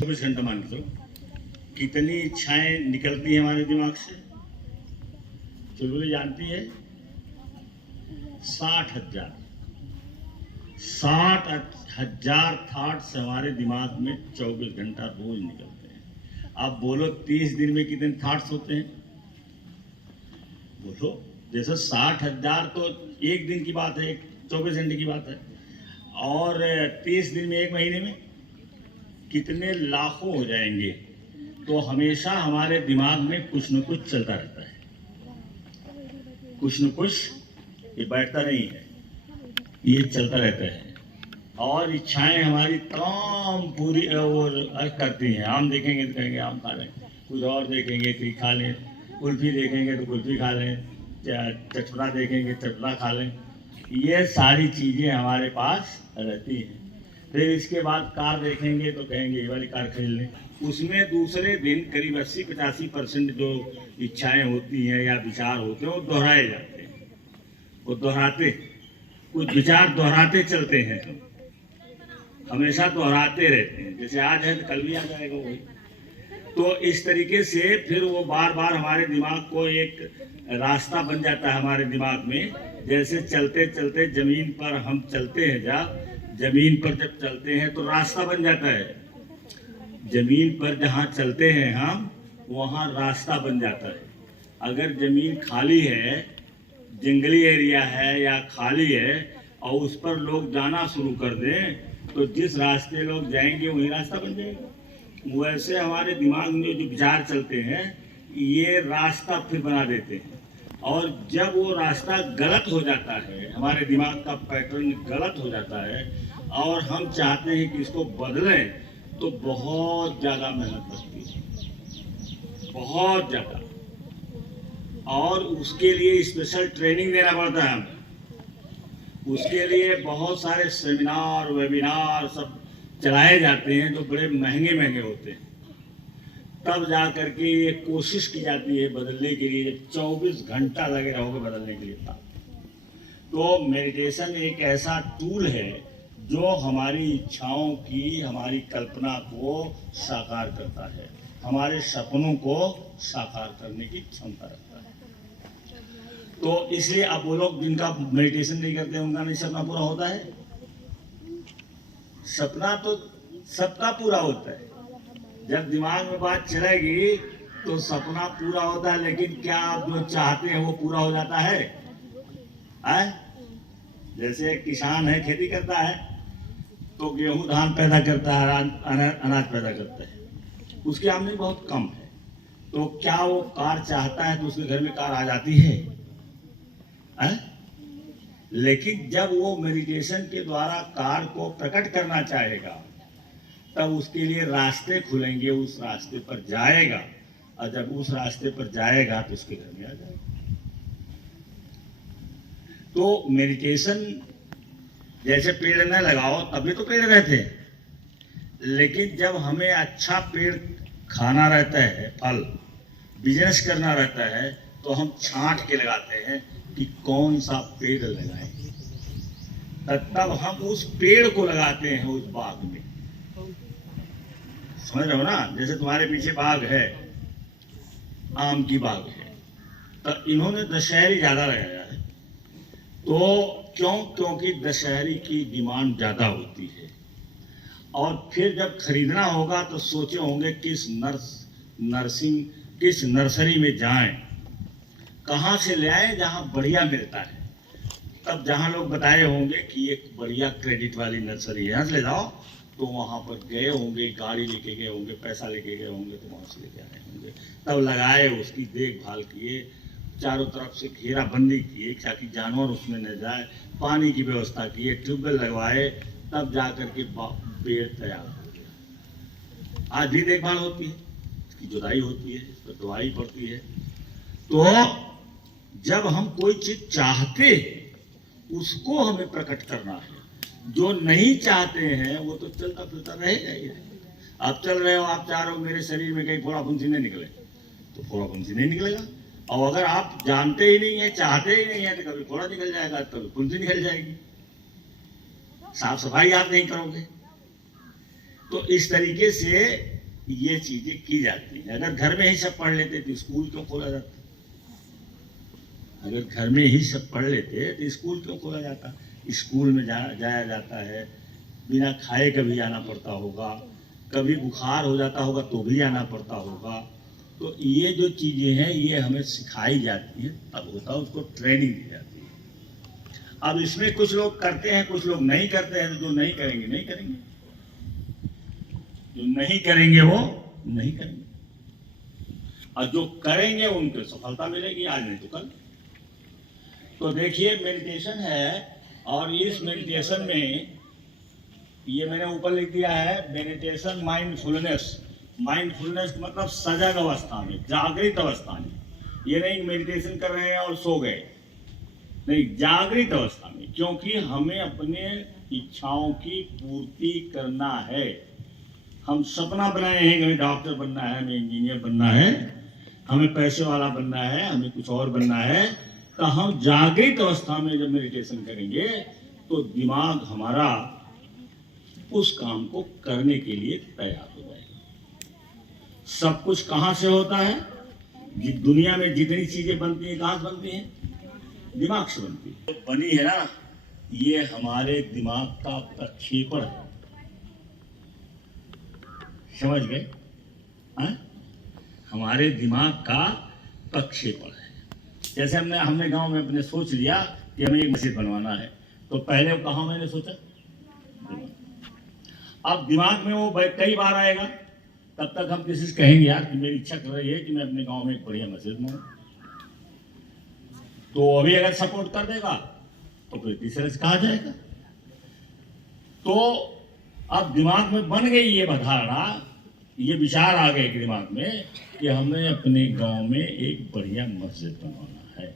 चौबीस घंटा मान के कितनी इच्छाएं निकलती हैं हमारे दिमाग से, चुलबुली जानती है? 60,000 थॉट्स हमारे दिमाग में 24 घंटा रोज निकलते हैं। आप बोलो 30 दिन में कितने थॉट्स होते हैं? बोलो। जैसे 60,000 तो एक दिन की बात है, 24 घंटे की बात है, और 30 दिन में, एक महीने में कितने लाखों हो जाएंगे। तो हमेशा हमारे दिमाग में कुछ न कुछ चलता रहता है, कुछ न कुछ, ये बैठता नहीं है, ये चलता रहता है। और इच्छाएं हमारी तमाम पूरी और करती हैं। आम देखेंगे तो कहेंगे आम खा लें, कुछ और देखेंगे तो खा लें, कुल्फी देखेंगे तो कुल्फी खा लें, चटपटा देखेंगे चटपटा खा लें। ये सारी चीज़ें हमारे पास रहती हैं। फिर इसके बाद कार देखेंगे तो कहेंगे ये वाली कार खरीद लें। उसमें दूसरे दिन करीब 80-85% जो इच्छाएं होती हैं या विचार होते हैं वो दोहराए जाते हैं। वो दोहराते, कुछ विचार दोहराते चलते हैं, हमेशा दोहराते रहते हैं। जैसे आज है तो कल भी आ जाएगा वही। तो इस तरीके से फिर वो बार बार हमारे दिमाग को एक रास्ता बन जाता है हमारे दिमाग में। जैसे चलते चलते जमीन पर हम चलते हैं, जमीन पर जब चलते हैं तो रास्ता बन जाता है। जमीन पर जहाँ चलते हैं हम, वहाँ रास्ता बन जाता है। अगर जमीन खाली है, जंगली एरिया है या खाली है, और उस पर लोग जाना शुरू कर दें, तो जिस रास्ते लोग जाएंगे वही रास्ता बन जाएगा। वैसे हमारे दिमाग में जो विचार चलते हैं, ये रास्ता फिर बना देते हैं। और जब वो रास्ता गलत हो जाता है, हमारे दिमाग का पैटर्न गलत हो जाता है, और हम चाहते हैं कि इसको बदलें, तो बहुत ज़्यादा मेहनत लगती है, बहुत ज़्यादा। और उसके लिए स्पेशल ट्रेनिंग देना पड़ता है हमें। उसके लिए बहुत सारे सेमिनार, वेबिनार सब चलाए जाते हैं, जो बड़े महंगे महंगे होते हैं। तब जा करके ये कोशिश की जाती है बदलने के लिए। 24 घंटा लगे रहोगे बदलने के लिए। तो मेडिटेशन एक ऐसा टूल है जो हमारी इच्छाओं की, हमारी कल्पना को साकार करता है, हमारे सपनों को साकार करने की क्षमता रखता है। तो इसलिए आप वो लोग जिनका मेडिटेशन नहीं करते उनका नहीं सपना पूरा होता है। सपना तो सबका पूरा होता है। जब दिमाग में बात चलेगी तो सपना पूरा होता है, लेकिन क्या आप जो चाहते हैं वो पूरा हो जाता है? जैसे किसान है, खेती करता है, तो गेहूं धान पैदा करता है, अनाज पैदा करता है, उसकी आमदनी बहुत कम है। तो क्या वो कार चाहता है तो उसके घर में कार आ जाती है? लेकिन जब वो मेडिटेशन के द्वारा कार को प्रकट करना चाहेगा, तब उसके लिए रास्ते खुलेंगे, उस रास्ते पर जाएगा, और जब उस रास्ते पर जाएगा तो उसके घर में आ जाएगा। तो मेडिटेशन, जैसे पेड़ न लगाओ तभी तो पेड़ रहते हैं, लेकिन जब हमें अच्छा पेड़ खाना रहता है, फल बिजनेस करना रहता है, तो हम छांट के लगाते हैं कि कौन सा पेड़ लगाएं। तब हम उस पेड़ को लगाते हैं उस बाग में। समझ रहे हो ना? जैसे तुम्हारे पीछे बाग है, आम की बाग है, तो इन्होंने दशहरी ज्यादा लगाया है। तो क्यों? क्योंकि दशहरी की डिमांड ज्यादा होती है। और फिर जब खरीदना होगा तो सोचे होंगे किस नर्सरी में जाएं, कहाँ से ले आए जहाँ बढ़िया मिलता है। तब जहाँ लोग बताए होंगे कि एक बढ़िया क्रेडिट वाली नर्सरी है, यहाँ से ले जाओ, तो वहाँ पर गए होंगे, गाड़ी लेके गए होंगे, पैसा लेके गए होंगे, तो वहाँ से लेके आए होंगे। तब लगाए, उसकी देखभाल किए, चारों तरफ से घेराबंदी किए ताकि जानवर उसमें न जाए, पानी की व्यवस्था किए, ट्यूबवेल लगवाए, तब जा करके पेड़ तैयार हो गया। आज भी देखभाल होती है, इसकी जुताई होती है, इस पर दवाई पड़ती है। तो जब हम कोई चीज चाहते हैं, उसको हमें प्रकट करना है। जो नहीं चाहते हैं वो तो चलता फिरता रहेगा ही। आप चल रहे हो, आप चाह रहे हो मेरे शरीर में कहीं फोड़ा फुंसी नहीं निकले, तो फोड़ा फुंसी नहीं निकलेगा। और अगर आप जानते ही नहीं है, चाहते ही नहीं है, तो कभी घोड़ा निकल जाएगा, कभी कुल्फी निकल जाएगी, साफ सफाई आप नहीं करोगे। तो इस तरीके से ये चीजें की जाती हैं। अगर घर में ही सब पढ़ लेते तो स्कूल क्यों खोला जाता? अगर घर में ही सब पढ़ लेते तो स्कूल क्यों खोला जाता? स्कूल में जाया जाता है, बिना खाए कभी आना पड़ता होगा, कभी बुखार हो जाता होगा तो भी आना पड़ता होगा। तो ये जो चीज़ें हैं ये हमें सिखाई जाती हैं, तब होता है, उसको ट्रेनिंग दी जाती है। अब इसमें कुछ लोग करते हैं, कुछ लोग नहीं करते हैं। तो जो नहीं करेंगे नहीं करेंगे, जो नहीं करेंगे वो नहीं करेंगे, और जो करेंगे उनको सफलता मिलेगी, आज नहीं तो कल। तो देखिए मेडिटेशन है, और इस मेडिटेशन में ये मैंने ऊपर लिख दिया है, मेडिटेशन माइंडफुलनेस। माइंडफुलनेस मतलब सजग अवस्था में, जागृत अवस्था में। ये नहीं मेडिटेशन कर रहे हैं और सो गए, नहीं, जागृत अवस्था में। क्योंकि हमें अपने इच्छाओं की पूर्ति करना है। हम सपना बनाए हैं कि हमें डॉक्टर बनना है, हमें इंजीनियर बनना है, हमें पैसे वाला बनना है, हमें कुछ और बनना है। तो हम जागृत अवस्था में जब मेडिटेशन करेंगे तो दिमाग हमारा उस काम को करने के लिए तैयार हो जाएगा। सब कुछ कहाँ से होता है? दुनिया में जितनी चीजें बनती हैं कहाँ से बनती हैं? दिमाग से बनती है। तो बनी है ना, ये हमारे दिमाग का प्रक्षेपण है। समझ गए? हमारे दिमाग का प्रक्षेपण है। जैसे हमने गांव में अपने सोच लिया कि हमें एक मस्जिद बनवाना है, तो पहले कहाँ मैंने सोचा? अब दिमाग में वो कई बार आएगा, तब तक हम किसी से कहेंगे यार कि मेरी इच्छा कर रही है कि मैं अपने गांव में एक बढ़िया मस्जिद बनाऊं। तो अभी अगर सपोर्ट कर देगा तो फिर तीसरे से कहा जाएगा। तो अब दिमाग में बन गई ये धारणा, ये विचार आ गए कि दिमाग में कि हमें अपने गांव में एक बढ़िया मस्जिद बनवाना है।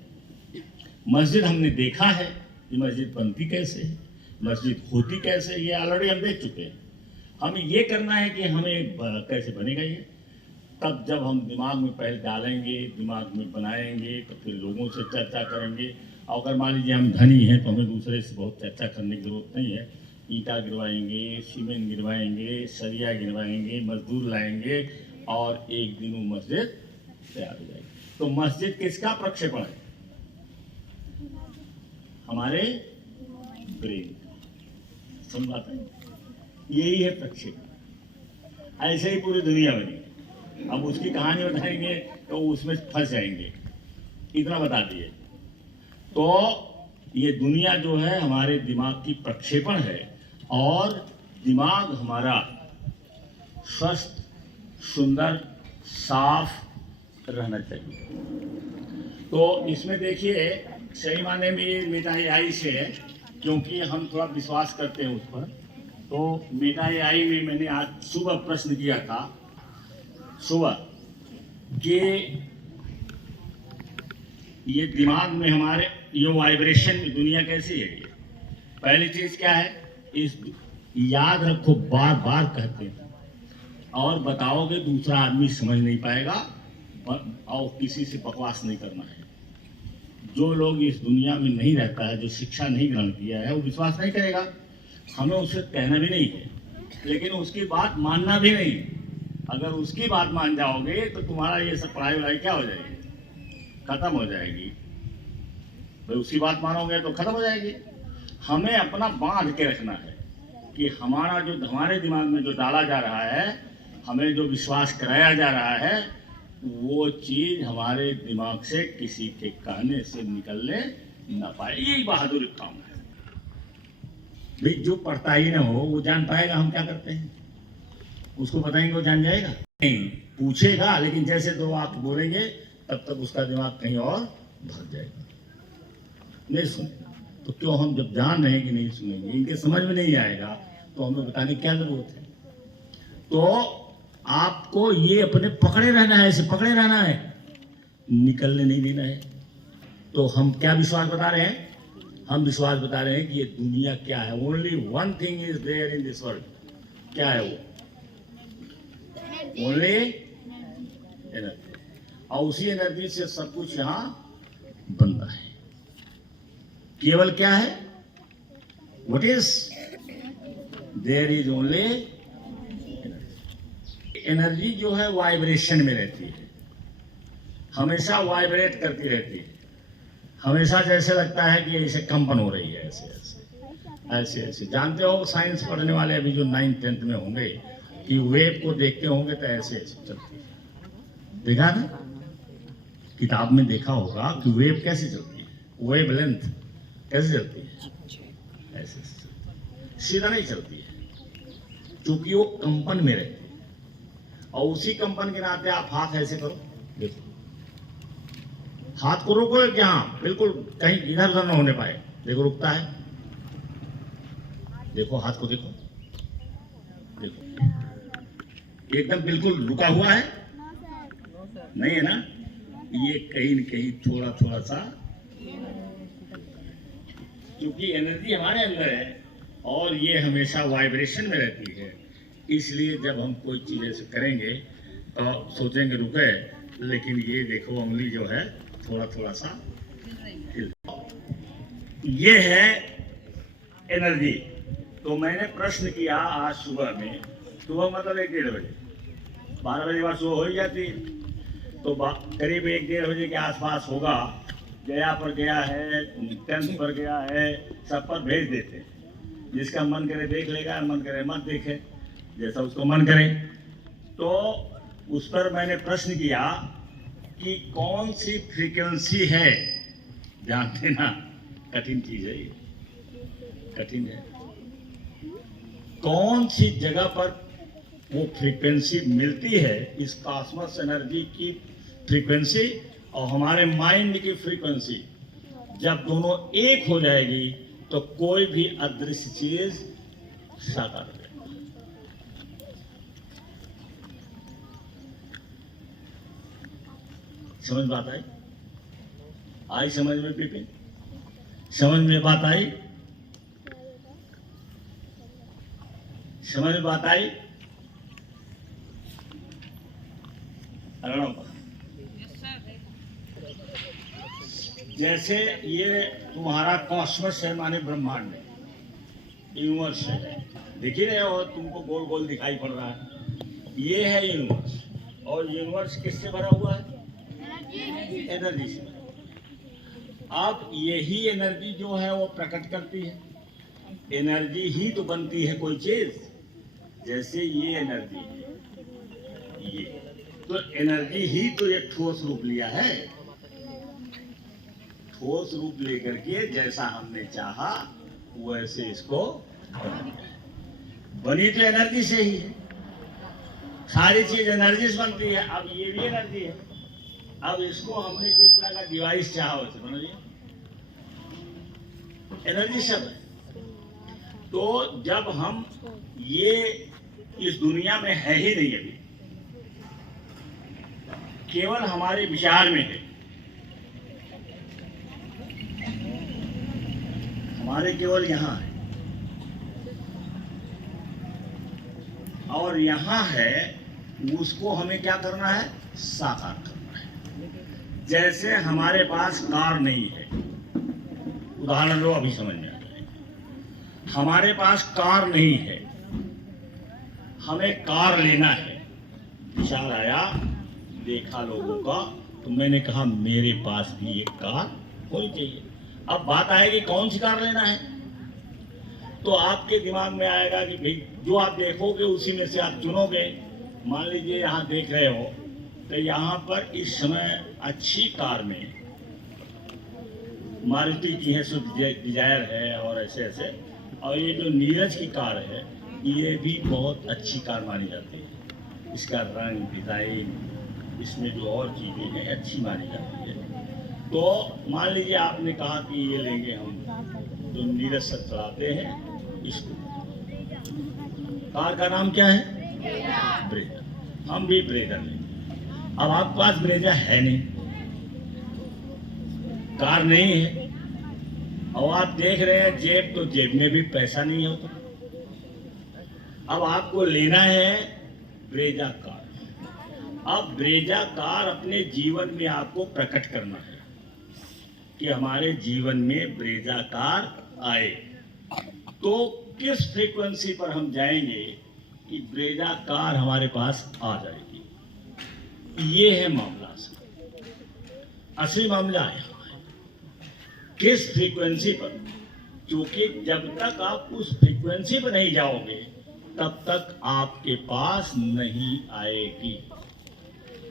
मस्जिद हमने देखा है कि मस्जिद बनती कैसे है, मस्जिद होती कैसे, ये ऑलरेडी हम देख चुके हैं। हमें ये करना है कि हमें कैसे बनेगा ये। तब जब हम दिमाग में पहले डालेंगे, दिमाग में बनाएंगे, तो फिर लोगों से चर्चा करेंगे। और अगर मान लीजिए हम धनी हैं तो हमें दूसरे से बहुत चर्चा करने की जरूरत नहीं है। ईंटा गिरवाएंगे, सीमेंट गिरवाएंगे, सरिया गिरवाएंगे, मजदूर लाएंगे, और एक दिन वो मस्जिद तैयार हो जाएगी। तो मस्जिद किसका प्रक्षेपण है? हमारे ब्रेन का। समझाते हैं, यही है प्रक्षेपण। ऐसे ही पूरी दुनिया बनी। अब उसकी कहानी बताएंगे तो उसमें फंस जाएंगे, इतना बता दिए। तो ये दुनिया जो है हमारे दिमाग की प्रक्षेपण है, और दिमाग हमारा स्वस्थ, सुंदर, साफ रहना चाहिए। तो इसमें देखिए सही माने में मेटा एआई से है, क्योंकि हम थोड़ा विश्वास करते हैं उस पर। तो मेटा एआई में मैंने आज सुबह प्रश्न किया था, सुबह, कि ये दिमाग में हमारे ये वाइब्रेशन में दुनिया कैसी है। ये पहली चीज क्या है, इस याद रखो, बार बार कहते हैं, और बताओगे दूसरा आदमी समझ नहीं पाएगा, और किसी से बकवास नहीं करना है। जो लोग इस दुनिया में नहीं रहता है, जो शिक्षा नहीं ग्रहण किया है, वो विश्वास नहीं करेगा। हमें उसे कहना भी नहीं है, लेकिन उसकी बात मानना भी नहीं है। अगर उसकी बात मान जाओगे तो तुम्हारा ये सब पढ़ाई वढ़ाई क्या हो जाएगी? खत्म हो जाएगी। भाई उसकी बात मानोगे तो खत्म हो जाएगी। हमें अपना बांध के रखना है कि हमारा जो हमारे दिमाग में जो डाला जा रहा है, हमें जो विश्वास कराया जा रहा है, वो चीज हमारे दिमाग से किसी के कहने से निकलने न पाए। यही बहादुरी काम है। भाई जो पढ़ता ही ना हो वो जान पाएगा हम क्या करते हैं? उसको बताएंगे वो जान जाएगा? नहीं, पूछेगा, लेकिन जैसे दो आप बोलेंगे तब तक उसका दिमाग कहीं और भाग जाएगा, नहीं सुनेगा। तो क्यों, हम जब जान रहे हैं कि नहीं सुनेंगे, इनके समझ में नहीं आएगा, तो हमें बताने की क्या जरूरत है? तो आपको ये अपने पकड़े रहना है, ऐसे पकड़े रहना है, निकलने नहीं देना है। तो हम क्या विश्वास बता रहे हैं? हम विश्वास बता रहे हैं कि ये दुनिया क्या है। Only one thing is there in this world. क्या है वो? Only energy. और उसी एनर्जी से सब कुछ यहाँ बनता है। केवल क्या है, what is, there is only energy जो है वाइब्रेशन में रहती है, हमेशा वाइब्रेट करती रहती है, हमेशा जैसे लगता है कि ऐसे कंपन हो रही है, ऐसे ऐसे ऐसे ऐसे। जानते हो साइंस पढ़ने वाले अभी जो 9th 10th में होंगे कि वेव को देखते होंगे तो ऐसे ऐसे चलती है। देखा ना, किताब में देखा होगा कि वेव कैसे चलती है, वेव लेंथ कैसे चलती है, ऐसे सीधा नहीं चलती है, क्योंकि वो कंपन में रहती है। और उसी कंपन के नाते आप हाथ ऐसे करो, देखो हाथ को रोको क्या, बिल्कुल कहीं इधर उधर ना होने पाए, देखो रुकता है, देखो हाथ को देखो, देखो एकदम बिल्कुल रुका हुआ है, नहीं है ना, ये कहीं न कहीं थोड़ा थोड़ा सा, क्योंकि एनर्जी हमारे अंदर है और ये हमेशा वाइब्रेशन में रहती है। इसलिए जब हम कोई चीज ऐसे करेंगे तो सोचेंगे रुके, लेकिन ये देखो उंगली जो है थोड़ा थोड़ा सा हिल, ये है एनर्जी। तो मैंने प्रश्न किया आज सुबह में, सुबह मतलब 1-1:30 बजे, 12 बजे बाद सुबह हो ही जाती है, तो करीब 1-1:30 बजे के आसपास होगा। गया पर गया है, 10th पर गया है, सब पर भेज देते हैं, जिसका मन करे देख लेगा, मन करे मत देखे, जैसा उसको मन करे। तो उस पर मैंने प्रश्न किया कि कौन सी फ्रीक्वेंसी है, जानते ना, कठिन चीज है ये, कठिन है, कौन सी जगह पर वो फ्रीक्वेंसी मिलती है, इस कॉस्मोस एनर्जी की फ्रीक्वेंसी और हमारे माइंड की फ्रीक्वेंसी, जब दोनों एक हो जाएगी तो कोई भी अदृश्य चीज साकार हो जाएगी। समझ बात आई? आई समझ में पिपिन? समझ में बात आई? समझ में बात आई? जैसे ये तुम्हारा कॉस्मस है, माने ब्रह्मांड है, यूनिवर्स है, दिख ही रहे हो, तुमको गोल गोल दिखाई पड़ रहा है, ये है यूनिवर्स। और यूनिवर्स किससे भरा हुआ है? एनर्जी से। अब यही एनर्जी जो है वो प्रकट करती है, एनर्जी ही तो बनती है कोई चीज। जैसे ये एनर्जी है, ये तो एनर्जी ही तो एक ठोस रूप लिया है, ठोस रूप लेकर के जैसा हमने चाहा वैसे इसको बनी, तो एनर्जी से ही है, सारी चीज एनर्जी से बनती है। अब ये भी एनर्जी है, अब इसको हमने जिस तरह का डिवाइस चाहा वैसे बना लिया, एनर्जी सब है। तो जब हम ये इस दुनिया में है ही नहीं, अभी केवल हमारे विचार में है, हमारे केवल यहाँ है, और यहाँ है, उसको हमें क्या करना है? साकार करना है। जैसे हमारे पास कार नहीं है, उदाहरण लो, अभी समझ में आ जाएगा। हमारे पास कार नहीं है, हमें कार लेना है, विचार आया, देखा लोगों का, तो मैंने कहा मेरे पास भी एक कार होनी चाहिए। अब बात आएगी कौन सी कार लेना है, तो आपके दिमाग में आएगा कि भाई जो आप देखोगे उसी में से आप चुनोगे। मान लीजिए यहाँ देख रहे हो, तो यहाँ पर इस समय अच्छी कार में मारुति की है, स्विफ्ट डिजायर है, और ऐसे ऐसे, और ये जो नीरज की कार है ये भी बहुत अच्छी कार मानी जाती है। इसका रंग, डिजाइन, इसमें जो और चीजें हैं अच्छी मानी जाती है। तो मान लीजिए आपने कहा कि ये लेंगे हम, जो नीरज सर चलाते हैं इसको। कार का नाम क्या है? ब्रेजा। हम भी ब्रेजा लेंगे। अब आपके पास ब्रेजा है नहीं, कार नहीं है, और आप देख रहे हैं जेब, तो जेब में भी पैसा नहीं होता। अब आपको लेना है ब्रेजा कार, अब ब्रेजा कार अपने जीवन में आपको प्रकट करना है कि हमारे जीवन में ब्रेजा कार आए, तो किस फ्रीक्वेंसी पर हम जाएंगे कि ब्रेजा कार हमारे पास आ जाएगी। ये है मामला। असली मामला है किस फ्रीक्वेंसी पर, क्योंकि जब तक आप उस फ्रीक्वेंसी पर नहीं जाओगे तब तक आपके पास नहीं आएगी।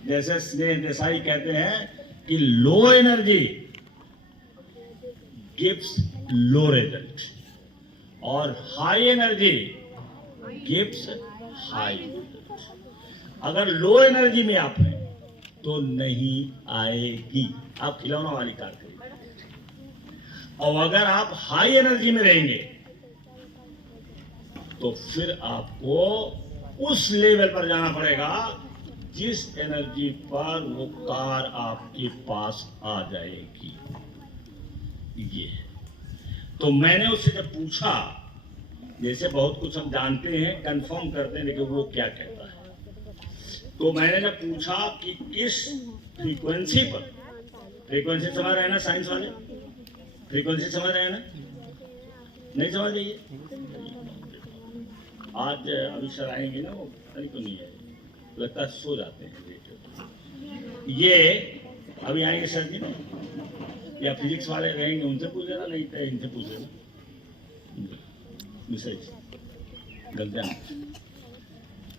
जैसे स्नेह देसाई कहते हैं कि लो एनर्जी गिव्स लो रिजल्ट और high energy gives high result. अगर लो एनर्जी में आप हैं तो नहीं आएगी, आप खिलौना वाली कार करेंगे। और अगर आप हाई एनर्जी में रहेंगे तो फिर आपको उस लेवल पर जाना पड़ेगा जिस एनर्जी पर वो कार आपके पास आ जाएगी। ये तो मैंने उससे जब पूछा, जैसे बहुत कुछ हम जानते हैं, कंफर्म करते हैं, लेकिन वो क्या कहता है, तो मैंने जब पूछा कि किस फ्रीक्वेंसी पर, फ्रीक्वेंसी समझ रहे हैं ना साइंस वाले, फ्रीक्वेंसी समझ रहे हैं ना, नहीं समझ रही? आज अभी सर आएंगे ना, वो कहीं तो नहीं है, लगता सो जाते हैं। ये अभी आएंगे सर जी ना, या फिजिक्स वाले रहेंगे, उनसे पूछ लेना, नहीं तो इनसे पूछ लेना। मिसेज गलतियाँ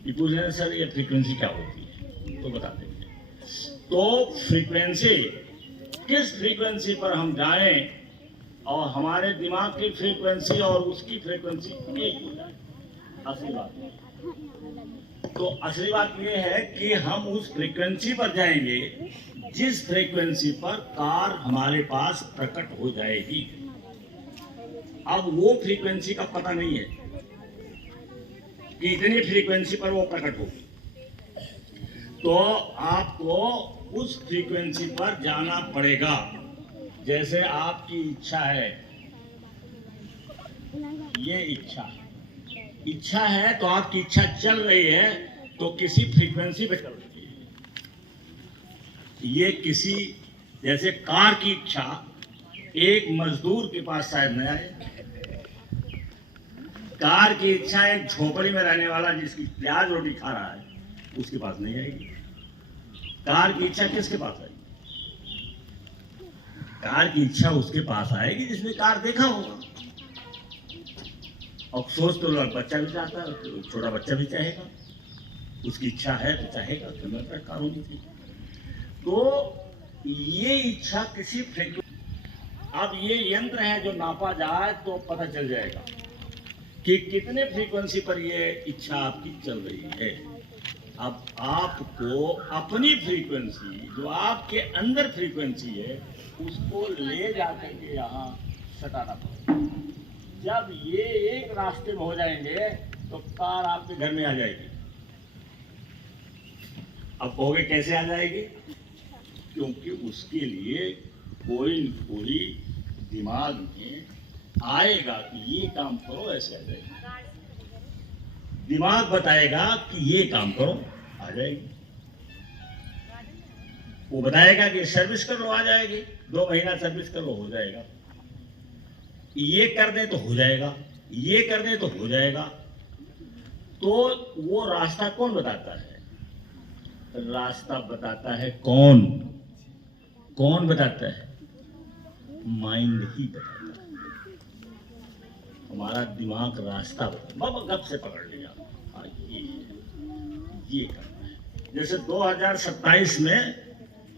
ये पूछ लेना सर ये फ्रीक्वेंसी क्या होती है, तो बता देंगे। तो फ्रीक्वेंसी, किस फ्रीक्वेंसी पर हम जाएं और हमारे दिमाग की फ्रीक्वेंसी और उसकी फ्रीक्वेंसी एक हो जाए, असली बात। तो असली बात ये है कि हम उस फ्रीक्वेंसी पर जाएंगे जिस फ्रीक्वेंसी पर कार हमारे पास प्रकट हो जाएगी। अब वो फ्रीक्वेंसी का पता नहीं है कि इतनी फ्रीक्वेंसी पर वो प्रकट होगी, तो आपको उस फ्रीक्वेंसी पर जाना पड़ेगा। जैसे आपकी इच्छा है, ये इच्छा है तो आपकी इच्छा चल रही है तो किसी फ्रीक्वेंसी पे चल रही है। ये किसी, जैसे कार की इच्छा एक मजदूर के पास शायद न आए, कार की इच्छा एक झोपड़ी में रहने वाला जिसकी प्याज रोटी खा रहा है उसके पास नहीं आएगी। कार की इच्छा किसके पास आएगी? कार की इच्छा उसके पास आएगी जिसने कार देखा होगा। और सोच तो बच्चा भी चाहता है, छोटा बच्चा भी चाहेगा, उसकी इच्छा है तो चाहेगा कि मेरे पास कार होनी चाहिए। तो ये इच्छा किसी फ्रीक्वेंसी, अब ये यंत्र है जो नापा जाए तो पता चल जाएगा कि कितने फ्रीक्वेंसी पर ये इच्छा आपकी चल रही है। अब आपको अपनी फ्रीक्वेंसी, जो आपके अंदर फ्रीक्वेंसी है, उसको ले जाकर के यहाँ सटाना पड़ेगा। जब ये एक रास्ते में हो जाएंगे तो कार आपके घर में आ जाएगी। अब कहोगे कैसे आ जाएगी? क्योंकि उसके लिए कोई न कोई दिमाग में आएगा कि ये काम करो, ऐसे आ जाएगा। दिमाग बताएगा कि ये काम करो, आ जाएगी। वो बताएगा कि सर्विस कर लो, आ जाएगी। 2 महीना सर्विस कर लो, हो जाएगा। ये कर दे तो हो जाएगा, ये कर दे तो हो जाएगा। तो वो रास्ता कौन बताता है? रास्ता बताता है कौन? कौन बताता है? माइंड ही बताता है। हमारा दिमाग रास्ता बाबा गप से पकड़ लिया, हाँ ये करना है। जैसे 2027 में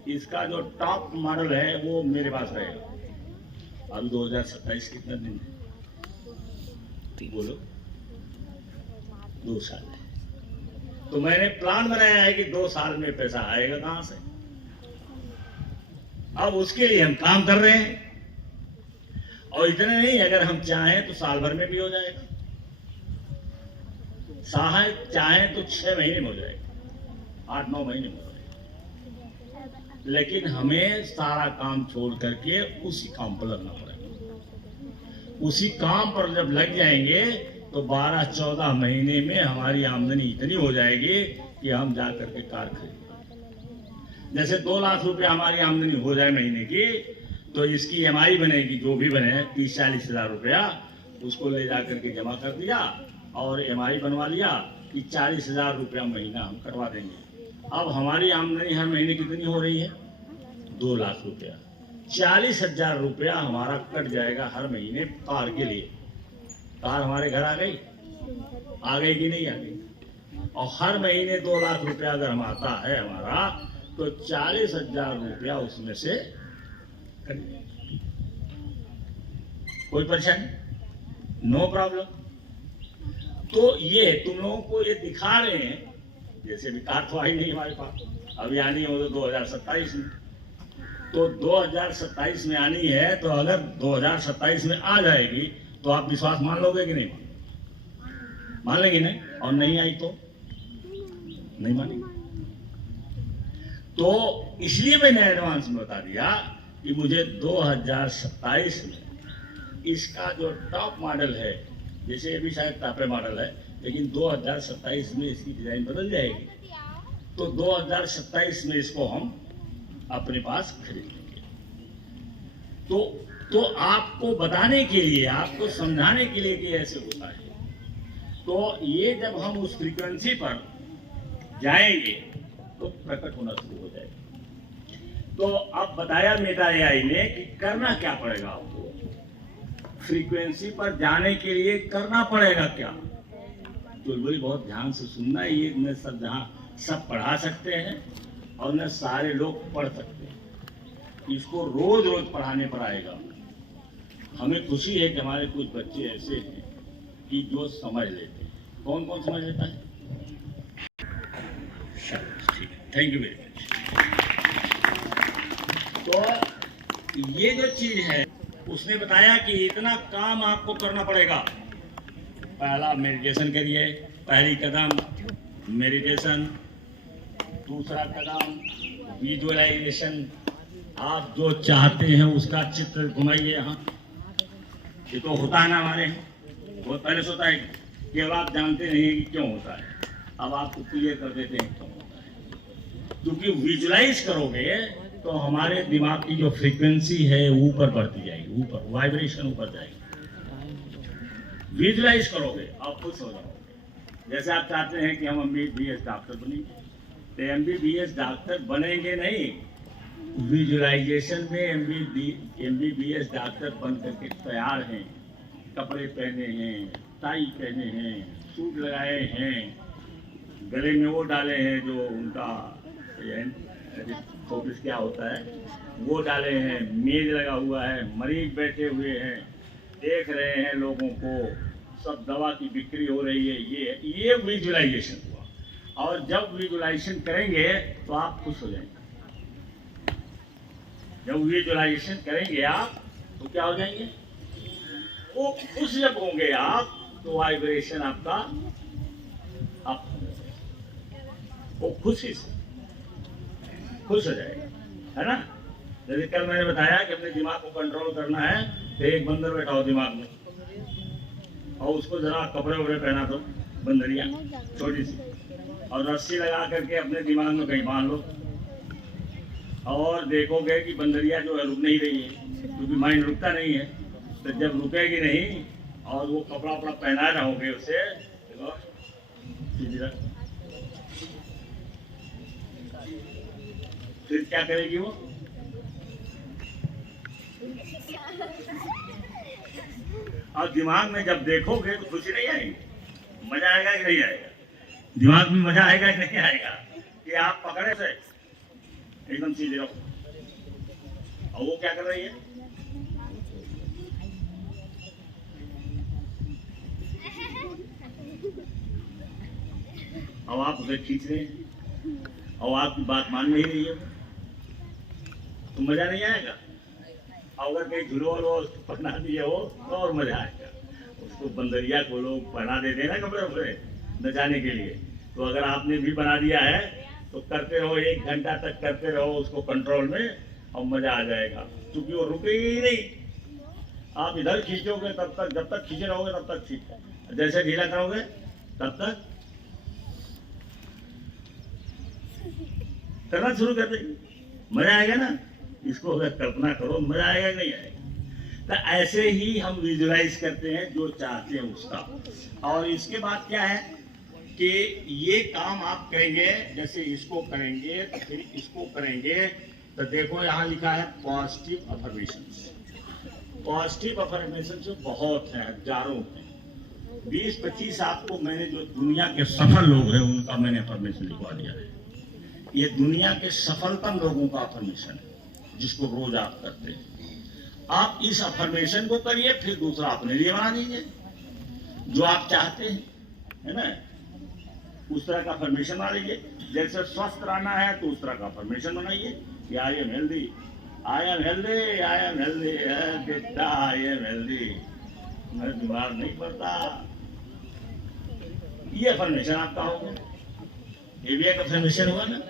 इसका जो टॉप मॉडल है वो मेरे पास रहेगा। अभी 2027 कितना दिन है? बोलो, 2 साल है। तो मैंने प्लान बनाया है कि 2 साल में पैसा आएगा कहां से। अब उसके लिए हम काम कर रहे हैं। और इतना नहीं, अगर हम चाहें तो साल भर में भी हो जाएगा, चाहें तो 6 महीने में हो जाएगा, 8-9 महीने में हो जाएगा। लेकिन हमें सारा काम छोड़ करके उसी काम पर लगना पड़ेगा। उसी काम पर जब लग जाएंगे तो 12-14 महीने में हमारी आमदनी इतनी हो जाएगी कि हम जा करके कार खरीदेंगे। जैसे 2 लाख रुपया हमारी आमदनी हो जाए महीने की, तो इसकी EMI बनेगी, जो भी बने 30-40 हज़ार रुपया, उसको ले जा करके जमा कर दिया और EMI बनवा लिया कि 40 हज़ार रुपया महीना हम कटवा देंगे। अब हमारी आमदनी हर महीने कितनी हो रही है? 2 लाख रुपया। 40 हज़ार रुपया हमारा कट जाएगा हर महीने कार के लिए। कार हमारे घर आ गई कि नहीं आ गई? और हर महीने 2 लाख रुपया अगर हम आता है हमारा, तो 40 हज़ार रुपया उसमें से कट जाएगा। कोई परेशानी? No problem. तो ये तुम लोगों को ये दिखा रहे हैं, जैसे भी कार तो आई नहीं हमारे पास, अभी आनी हो तो 2027 में, तो 2027 में आनी है, तो अगर 2027 में आ जाएगी तो आप विश्वास मान लोगे कि नहीं? मान लेंगे नहीं? और नहीं आई तो नहीं मानेंगे। तो इसलिए मैंने एडवांस में बता दिया कि मुझे 2027 में इसका जो टॉप मॉडल है, जैसे ये भी शायद टॉप मॉडल है, लेकिन 2027 में इसकी डिजाइन बदल जाएगी, तो 2027 में इसको हम अपने पास खरीदेंगे। तो आपको बताने के लिए, आपको समझाने के लिए कि ऐसे होता है। तो ये जब हम उस फ्रीक्वेंसी पर जाएंगे तो प्रकट होना शुरू हो जाएगा। तो अब बताया मेटा AI ने कि करना क्या पड़ेगा आपको, फ्रीक्वेंसी पर जाने के लिए करना पड़ेगा क्या। चुलबुली बहुत ध्यान से सुनना है, ये न सब जहाँ सब पढ़ा सकते हैं और न सारे लोग पढ़ सकते हैं। इसको रोज रोज पढ़ाने पर आएगा। हमें खुशी है कि हमारे कुछ बच्चे ऐसे हैं कि जो समझ लेते हैं। कौन कौन समझ लेता है? ठीक है, थैंक यू वेरी मच। तो ये जो चीज है, उसने बताया कि इतना काम आपको करना पड़ेगा। पहला मेडिटेशन करिए, पहली कदम मेडिटेशन, दूसरा कदम विजुअलाइजेशन। आप जो चाहते हैं उसका चित्र घुमाइए। यहाँ ये तो होता है ना हमारे, बहुत पहले से होता है, केवल आप जानते नहीं कि क्यों होता है। अब आपको क्लियर कर देते हैं क्यों होता है। क्योंकि विजुलाइज करोगे तो हमारे दिमाग की जो फ्रीक्वेंसी है ऊपर बढ़ती जाएगी, ऊपर वाइब्रेशन ऊपर जाएगी। विजुलाइज करोगे आप खुश हो जाओगे। जैसे आप चाहते हैं कि हम MBBS डॉक्टर बनेंगे, तो MBBS डॉक्टर बनेंगे नहीं, विजुअलाइजेशन में MBBS डॉक्टर बन करके तैयार हैं। कपड़े पहने हैं, टाई पहने हैं, सूट लगाए हैं, गले में वो डाले हैं जो उनका ऑफिस क्या होता है वो डाले हैं, मेज लगा हुआ है, मरीज बैठे हुए हैं, देख रहे हैं लोगों को, सब दवा की बिक्री हो रही है। ये विजुअलाइजेशन हुआ। और जब विजुअलाइजेशन करेंगे तो आप खुश हो जाएंगे। जब विजुअलाइजेशन करेंगे आप तो क्या हो जाएंगे? वो खुश जब होंगे आप तो वाइब्रेशन आपका अप, वो खुशी से खुश हो जाएगा, है ना। जैसे कल मैंने बताया कि अपने दिमाग को कंट्रोल करना है, तो एक बंदर बैठाओ दिमाग में और उसको जरा कपड़े वपड़े पहना दो, बंदरिया छोटी सी, और रस्सी लगा करके अपने दिमाग में कहीं बांध लो, और देखोगे कि बंदरिया जो है रुक नहीं रही है, क्योंकि माइंड रुकता नहीं है। तो जब रुकेगी नहीं और वो कपड़ा वपड़ा पहना रहोगे उसे, फिर क्या करेगी वो? और दिमाग में जब देखोगे तो खुशी नहीं आएगी, मजा आएगा कि नहीं आएगा? दिमाग में मजा आएगा कि नहीं आएगा कि आप पकड़े से एकदम सीधे रहो। और वो क्या कर रही है? अब आप उसे खींच रहे हैं और आपकी बात मान नहीं रही है, तो मजा नहीं आएगा। अगर कहीं झुलो लो पहना दिए हो तो और मजा आएगा। उसको बंदरिया को लोग पहना देते हैं ना कपड़े वपड़े नचाने के लिए, तो अगर आपने भी बना दिया है तो करते रहो, 1 घंटा तक करते रहो उसको कंट्रोल में, और मजा आ जाएगा। क्योंकि वो रुकेगी ही नहीं। आप इधर खींचोगे तब तक, जब तक खींचे रहोगे तब तक ठीक है, जैसे ढीला करोगे तब तक करना शुरू कर देंगे, मजा आएगा ना। इसको अगर कल्पना करो, मजा आएगा नहीं आएगा। तो ऐसे ही हम विजुलाइज करते हैं जो चाहते हैं उसका। और इसके बाद क्या है कि ये काम आप करेंगे, जैसे इसको करेंगे तो फिर इसको करेंगे, तो देखो यहाँ लिखा है पॉजिटिव अफर्मेशंस। पॉजिटिव अफर्मेशंस बहुत हैं, हजारों हैं। 20-25 आपको मैंने जो दुनिया के सफल लोग हैं उनका मैंने अफर्मेशन लिखवा दिया है। ये दुनिया के सफलतम लोगों का अफर्मेशन है जिसको रोज आप करते हैं। आप इस अफर्मेशन को करिए, फिर दूसरा अपने लिए बना दीजिए जो आप चाहते हैं, है ना। उस तरह का अफर्मेशन बना लीजिए। जैसे स्वस्थ रहना है तो उस तरह का अफर्मेशन बनाइए कि I am healthy, I am healthy, I am healthy, बेटा आई एम हेल्दी, मैं बीमार नहीं पड़ता। ये अफर्मेशन आपका होगा, ये भी एक अफर्मेशन हुआ ना।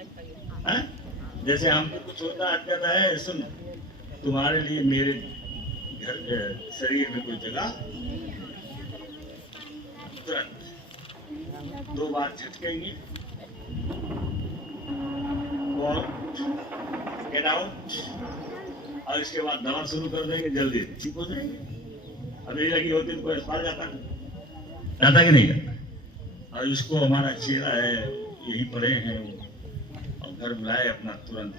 है? जैसे हमको कुछ होता है, सुन तुम्हारे लिए मेरे घर शरीर में कोई जगह, तुरंत 2 बार झटकेंगे और गेट आउट, और इसके बाद दवा शुरू कर देंगे, जल्दी ठीक हो जाएंगे। अभी लगी होती तो कोई अस्पताल जाता कि नहीं जाता। और इसको हमारा चेहरा है, यही पड़े हैं और घर बुलाए अपना तुरंत,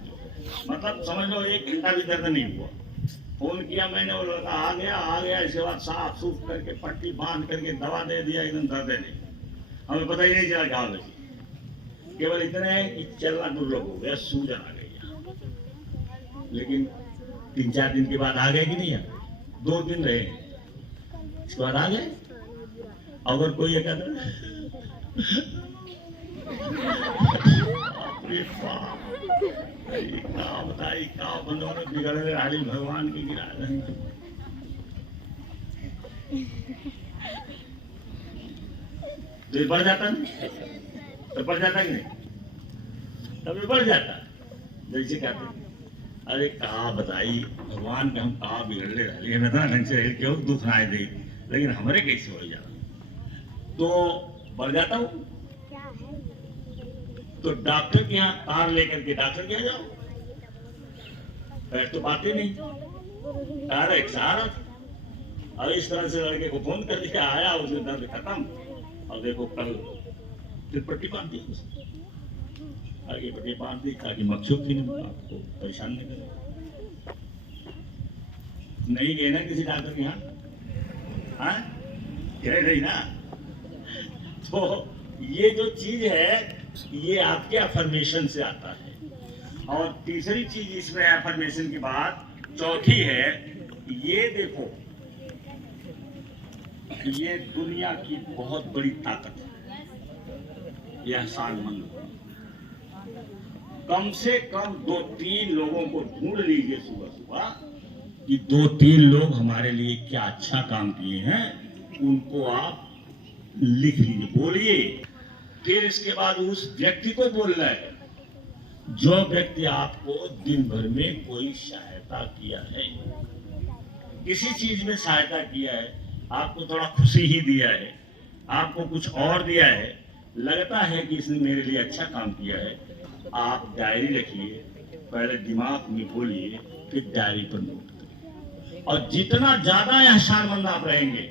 मतलब समझ लो 1 घंटा भी दर्द नहीं हुआ। फोन किया मैंने, वो लड़का आ गया, इसके बाद साफ सूफ करके पट्टी बांध करके दवा दे दिया, एकदम दर्द नहीं। हमें पता ही नहीं चला कहाँ लगी, केवल इतने है कि चलना दुर्लभ हो गया, सूजन आ गई। लेकिन 3-4 दिन के बाद आ गए कि नहीं आ गए? 2 दिन रहे, इसके बाद आ गए। अगर कोई ये कहता बताई का बंदों ने बिगड़े हाली भगवान की गिरा तो बढ़ जाता नहीं, तो बढ़ जाता कि नहीं, तभी बढ़ जाता। जैसे कहते अरे कहा बताई भगवान के हम कहा बिगड़े रहे बता ढंग से क्यों दुख ना दे, लेकिन हमारे कैसे हो जाता तो बढ़ जाता हूँ। तो डॉक्टर के यहाँ कार लेकर के डॉक्टर के यहाँ जाओ, पैर तो पाते नहीं, कार एक सहारा था। और इस तरह से लड़के को फोन कर दिया, आया, उसने दर्द खत्म, और देखो कल फिर पट्टी बांध दी, आगे पट्टी बांध दी ताकि मकसूद थी आपको परेशान नहीं करे। नहीं गए ना किसी डॉक्टर के यहाँ, हाँ गए नहीं ना। तो ये जो चीज है ये आपके अफर्मेशन से आता है। और तीसरी चीज इसमें अफर्मेशन के बाद चौथी है, ये देखो ये दुनिया की बहुत बड़ी ताकत है, यह एहसानमंद। कम से कम 2-3 लोगों को ढूंढ लीजिए सुबह सुबह कि 2-3 लोग हमारे लिए क्या अच्छा काम किए हैं, उनको आप लिख लीजिए, बोलिए। फिर इसके बाद उस व्यक्ति को बोलना है जो व्यक्ति आपको दिन भर में कोई सहायता किया है, किसी चीज में सहायता किया है, आपको थोड़ा खुशी ही दिया है, आपको कुछ और दिया है, लगता है कि इसने मेरे लिए अच्छा काम किया है। आप डायरी रखिए, पहले दिमाग में बोलिए, फिर डायरी पर नोट करिए। और जितना ज्यादा एहसानमंद आप रहेंगे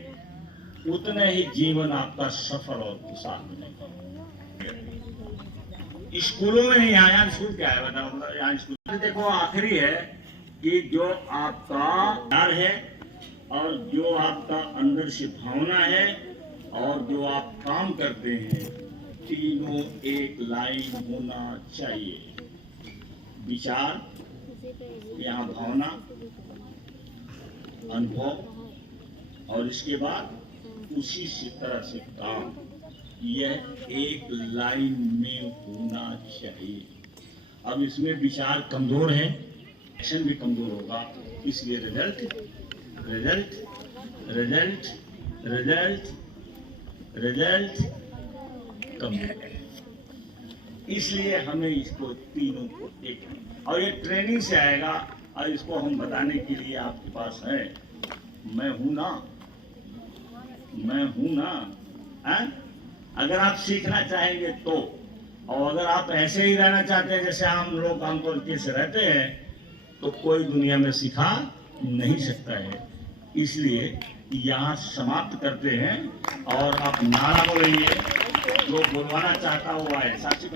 उतने ही जीवन आपका सफल और खुशहाल बनेगा। स्कूलों में नहीं आया, स्कूल क्या है बताओ, मतलब यहाँ स्कूल देखो आखिरी है कि जो आपका डर है और जो आपका अंदर से भावना है और जो आप काम करते हैं, तीनों एक लाइन होना चाहिए। विचार, यहाँ भावना, अनुभव, और इसके बाद उसी से तरह से काम, यह एक लाइन में होना चाहिए। अब इसमें विचार कमजोर है, एक्शन भी कमजोर होगा, इसलिए result result result result result कमजोर है। इसलिए हमें इसको तीनों को एक, और ये ट्रेनिंग से आएगा। और इसको हम बताने के लिए आपके पास है, मैं हूं ना, मैं हूं ना। है? अगर आप सीखना चाहेंगे तो और अगर आप ऐसे ही रहना चाहते हैं जैसे हम लोग आमतौर से रहते हैं, तो कोई दुनिया में सिखा नहीं सकता है। इसलिए यहाँ समाप्त करते हैं और आप नारा बोलेंगे, जो बोलवाना चाहता हुआ है साक्षी